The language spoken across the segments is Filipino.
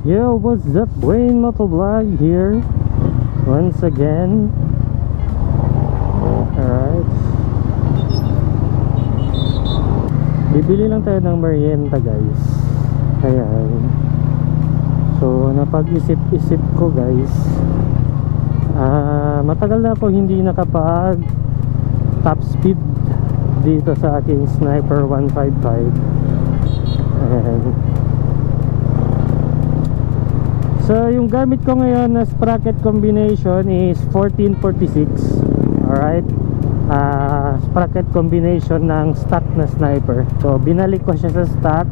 Yo, what's up? Wayne Motovlog here once again. Alright. Bibili lang tayo ng merienda guys. Ayan. So, napag-isip-isip ko guys. Ah, matagal na ako hindi nakapag top speed dito sa aking Sniper 155. Ayan. So yung gamit ko ngayon na sprocket combination is 1446 Alright? Ah, Sprocket combination ng stock na sniper. So binalik ko siya sa stock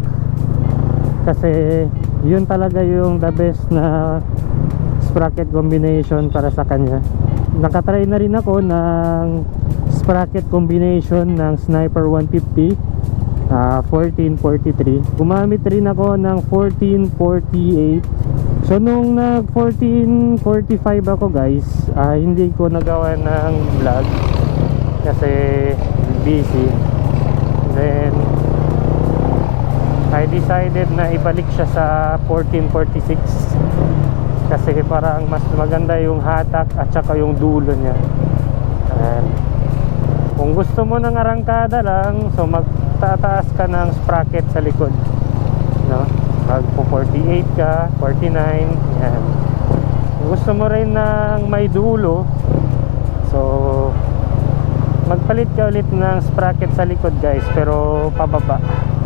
Kasi yun talaga yung the best na sprocket combination para sa kanya. Nakatry na rin ako ng sprocket combination ng sniper 150 ah 1443 Gumamit rin ako ng 1448 So nung nag 1445 ako guys, ah, hindi ko nagawa ng vlog kasi busy. Then I decided na ibalik siya sa 1446 kasi parang mas maganda yung hatak at saka yung dulo niya. Ayan. Kung gusto mo ng arangkada lang, so magtataas ka ng sprocket sa likod. No? Mag 48 ka, 49, yan. Kung gusto mo rin ng may dulo, so magpalit ka ulit ng sprocket sa likod guys, pero pababa.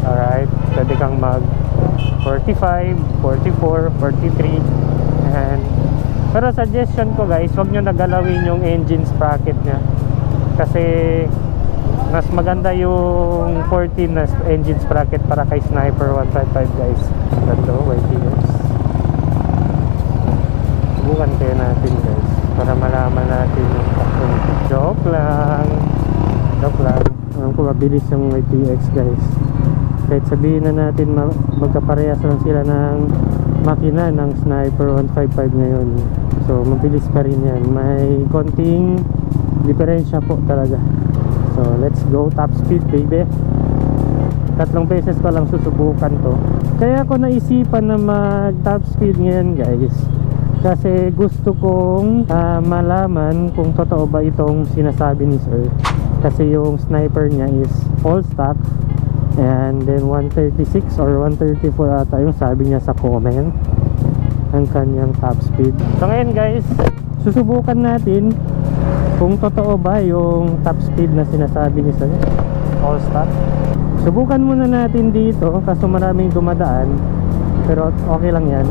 Alright, pwede kang mag 45, 44, 43, yan. Pero suggestion ko guys, huwag nyo nagalawin yung engine sprocket nya. Kasi mas maganda yung 14 na engine sprocket para kay Sniper 155 guys. Ganda YTS subukan kayo natin guys para malaman natin yung action. Joke lang. Joke lang. Alam ko mabilis yung YTX guys. Kahit sabihin na natin ma- magkaparehas lang sila ng makina ng Sniper 155 ngayon. So mabilis pa rin yan. May konting diferensya po talaga So let's go. Top speed baby. Tatlong beses ko lang susubukan to. Kaya ako naisipan na mag top speed ngayon guys. Kasi gusto kong ah, malaman kung totoo ba itong sinasabi ni sir. Kasi yung sniper niya is all stock. And then 136 or 134 ata yung sabi niya sa comment. Ang kanyang top speed. So ngayon guys Susubukan natin kung totoo ba yung top speed na sinasabi ni Sir all stop subukan muna natin dito kaso maraming dumadaan pero okay lang yan.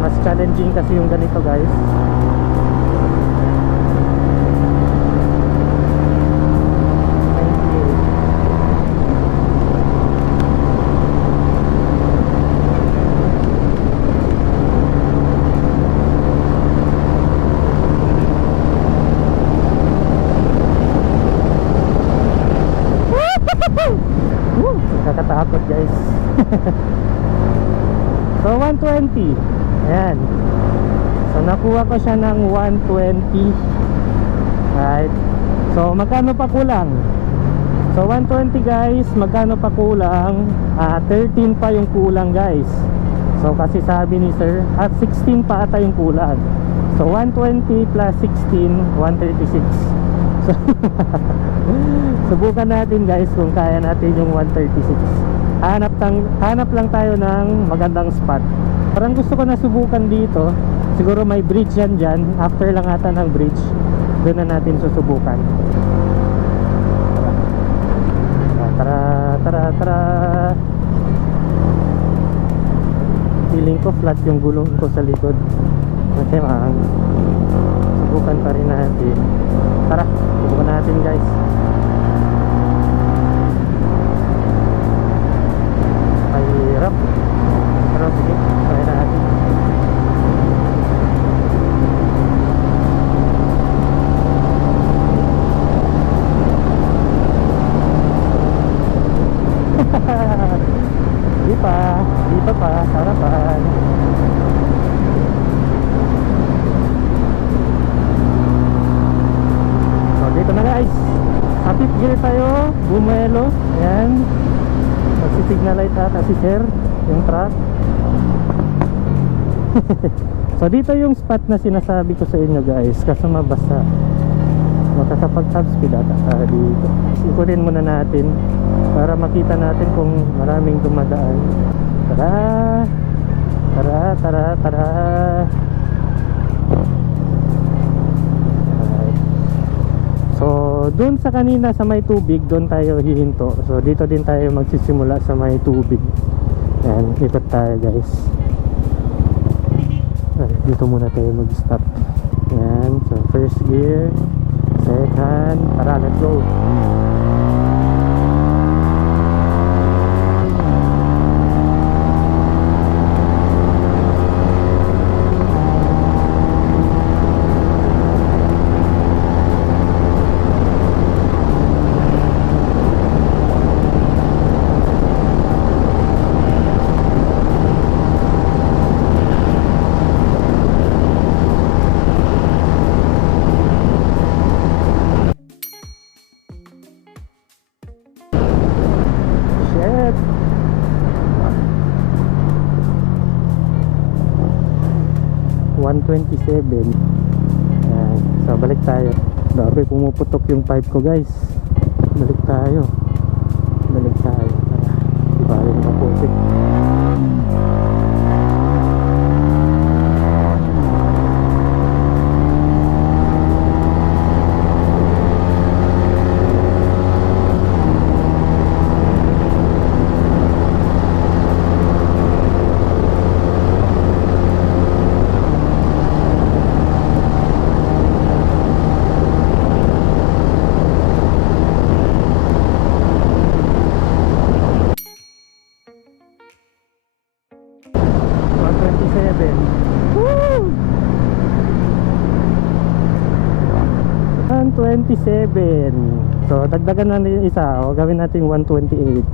Mas challenging kasi yung ganito guys Nakakatakot guys. So 120 Ayan. So nakuha ko siya ng 120 Right So magkano pa kulang? So 120 guys. Magkano pa kulang? Ah 13 pa yung kulang guys. So kasi sabi ni sir At 16 pa ata yung kulang. So 120 plus 16 136 So Subukan natin guys kung kaya natin yung 136 hanap, tang, hanap lang tayo ng magandang spot. Parang gusto ko na subukan dito. Siguro may bridge yan dyan. After lang ata ng bridge Doon na natin susubukan. Tara, tara, tara. Feeling ko flat yung gulong ko sa likod. Okay man Subukan pa rin natin. Tara, subukan natin guys Mahirap Pero sige, try natin. Di pa, di pa pa, harapan. So dito na guys. Sa fifth gear tayo Bumelo Ayan Nagsisignal light ata si sir, yung truck. so dito yung spot na sinasabi ko sa inyo guys, kaso mabasa. Makakapag top speed ata tayo dito. Ikutin muna natin para makita natin kung maraming dumadaan. Tara! Tara, tara, tara! So, doon sa kanina sa may tubig, doon tayo hihinto. So, dito din tayo magsisimula sa may tubig. Yan, ikot tayo guys. Alright, dito muna tayo mag-stop. Yan, so first gear, second, tara, let's go. 127. Ayan. so balik tayo. Grabe pumuputok yung pipe ko guys. Balik tayo. 127 So dagdagan na yung isa. O gawin natin 128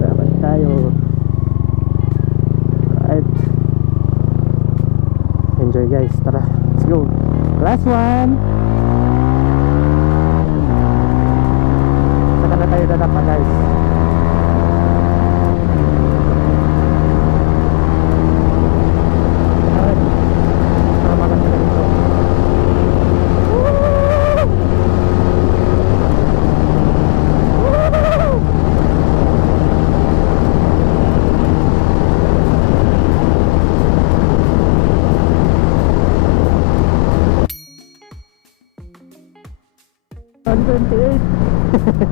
Dapat tayo. Right Enjoy guys, tara. Let's go. Last one. Saka na tayo dadapa guys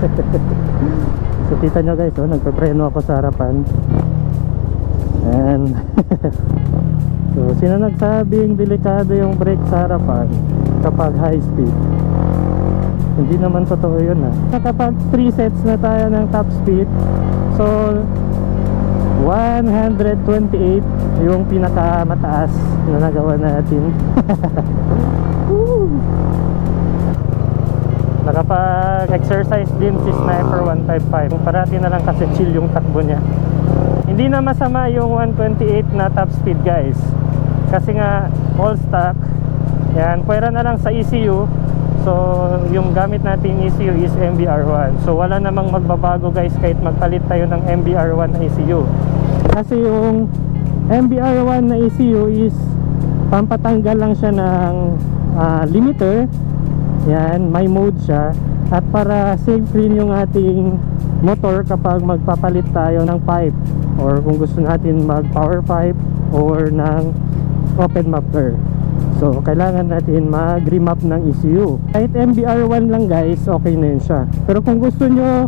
So kita nyo guys, oh, nagpepreno ako sa harapan. And So sino nagsabing delikado yung brake sa harapan kapag high speed? Hindi naman totoo yun ha. Kapag 3 sets na tayo ng top speed, so 128 yung pinakamataas na nagawa natin. Nakapag-exercise din si Sniper 155. Parati na lang kasi chill yung takbo niya. Hindi na masama yung 128 na top speed guys. Kasi nga all stock. Yan, pwera na lang sa ECU. So, yung gamit nating ECU is MBR1. So, wala namang magbabago guys kahit magpalit tayo ng MBR1 na ECU. Kasi yung MBR1 na ECU is pampatanggal lang siya ng ah, limiter. Yan, may mode siya. At para safe rin yung ating motor kapag magpapalit tayo ng pipe or kung gusto natin mag power pipe or ng open muffler. So, kailangan natin mag-remap ng ECU. Kahit MBR1 lang guys, okay na yun siya. Pero kung gusto nyo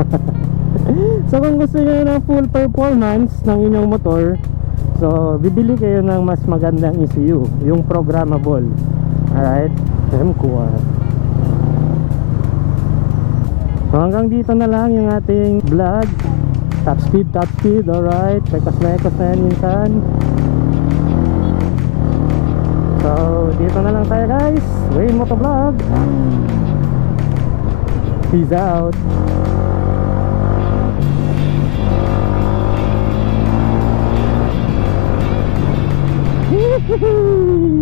so kung gusto nyo ng full performance ng inyong motor, so bibili kayo ng mas magandang ECU, yung programmable. Alright? M-Quad. So hanggang dito na lang yung ating vlog. Top speed, top speed, alright. Mekos-mekos na yan minsan. So, dito na lang tayo guys. Wayne Motovlog. Peace out. Woohoo!